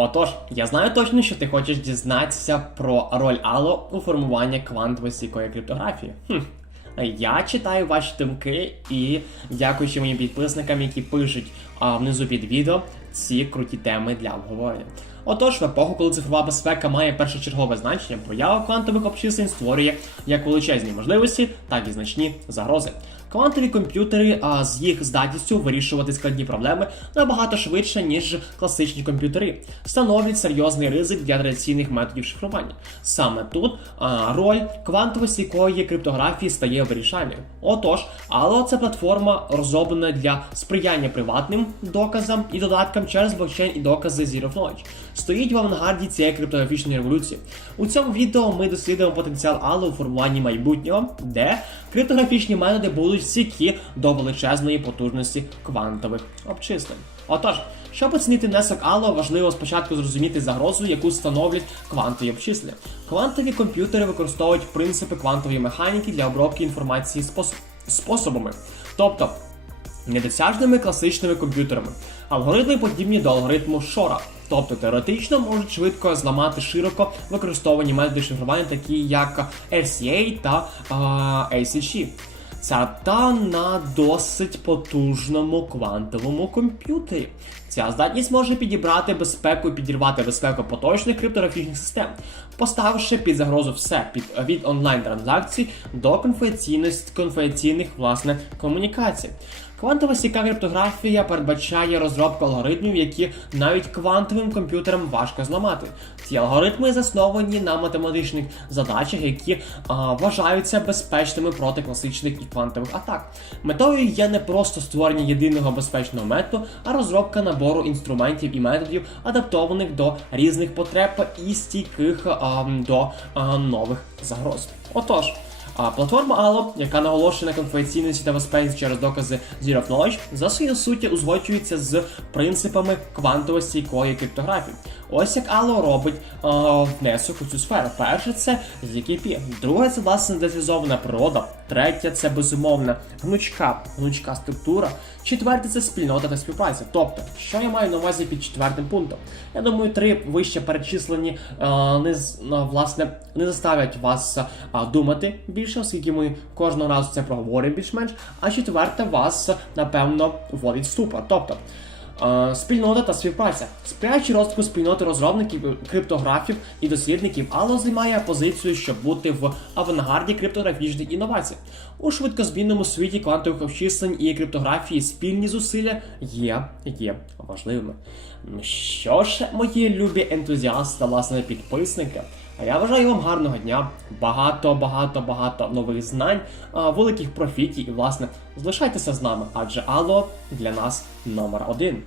Отож, я знаю точно, що ти хочеш дізнатися про роль Ало у формуванні квантової стійкої криптографії. Хм. Я читаю ваші думки і дякуючи моїм підписникам, які пишуть а, внизу під відео ці круті теми для обговорення. Отож, в епоху, коли цифрова безпека має першочергове значення, поява квантових обчислень створює як величезні можливості, так і значні загрози. Квантові комп'ютери а, з їх здатністю вирішувати складні проблеми набагато швидше, ніж класичні комп'ютери, становлять серйозний ризик для традиційних методів шифрування. Саме тут а, роль квантово-стійкої криптографії стає вирішальною. Отож, Allo – це платформа, розроблена для сприяння приватним доказам і додаткам через блокчейн і докази Zero Knowledge. Стоїть в авангарді цієї криптографічної революції. У цьому відео ми дослідимо потенціал Allo у формуванні майбутнього, де криптографічні методи будуть стійкі до величезної потужності квантових обчислень. Отож, щоб оцінити внесок Allo, важливо спочатку зрозуміти загрозу, яку становлять квантові обчислення. Квантові комп'ютери використовують принципи квантової механіки для обробки інформації спос- способами, тобто недосяжними класичними комп'ютерами. Алгоритми подібні до алгоритму Шора, тобто теоретично можуть швидко зламати широко використовані методи шифрування, такі як RCA та а, ACG. Ця та на досить потужному квантовому комп'ютері. Ця здатність може підібрати безпеку і підірвати безпеку поточних криптографічних систем, поставивши під загрозу все під від онлайн транзакцій до конфіденційних власне комунікацій. Квантова стійка криптографія передбачає розробку алгоритмів, які навіть квантовим комп'ютерам важко зламати. Ці алгоритми засновані на математичних задачах, які а, вважаються безпечними проти класичних і квантових атак. Метою є не просто створення єдиного безпечного методу, а розробка набору інструментів і методів, адаптованих до різних потреб і стійких а, до а, нових загроз. Отож. А платформа Allo, яка наголошує на конфіденційності та безпеці через докази Zero Knowledge, за своєю суті узгоджується з принципами квантово стійкої криптографії. Ось як Allo робить е, внесок у цю сферу. Перше це ZKP, друге це власне децентралізована природа, третє це безумовна гнучка, гнучка структура, четверте це спільнота та співпраця. Тобто, що я маю на увазі під четвертим пунктом? Я думаю, три вище перечислені е, не е, власне не заставлять вас думати більше, оскільки ми кожного разу це проговоримо більш-менш. А четверте вас напевно вводить в ступор. Тобто. Е, Спільнота та співпраця. Сприяючи розвитку спільноти розробників, криптографів і дослідників, Allo займає позицію, щоб бути в авангарді криптографічних інновацій. У швидкозмінному світі квантових обчислень і криптографії спільні зусилля є, є важливими. Що ж, мої любі ентузіасти та власне підписники, а я вважаю вам гарного дня, багато, багато, багато нових знань, великих профітів і власне залишайтеся з нами, адже Ало для нас номер один.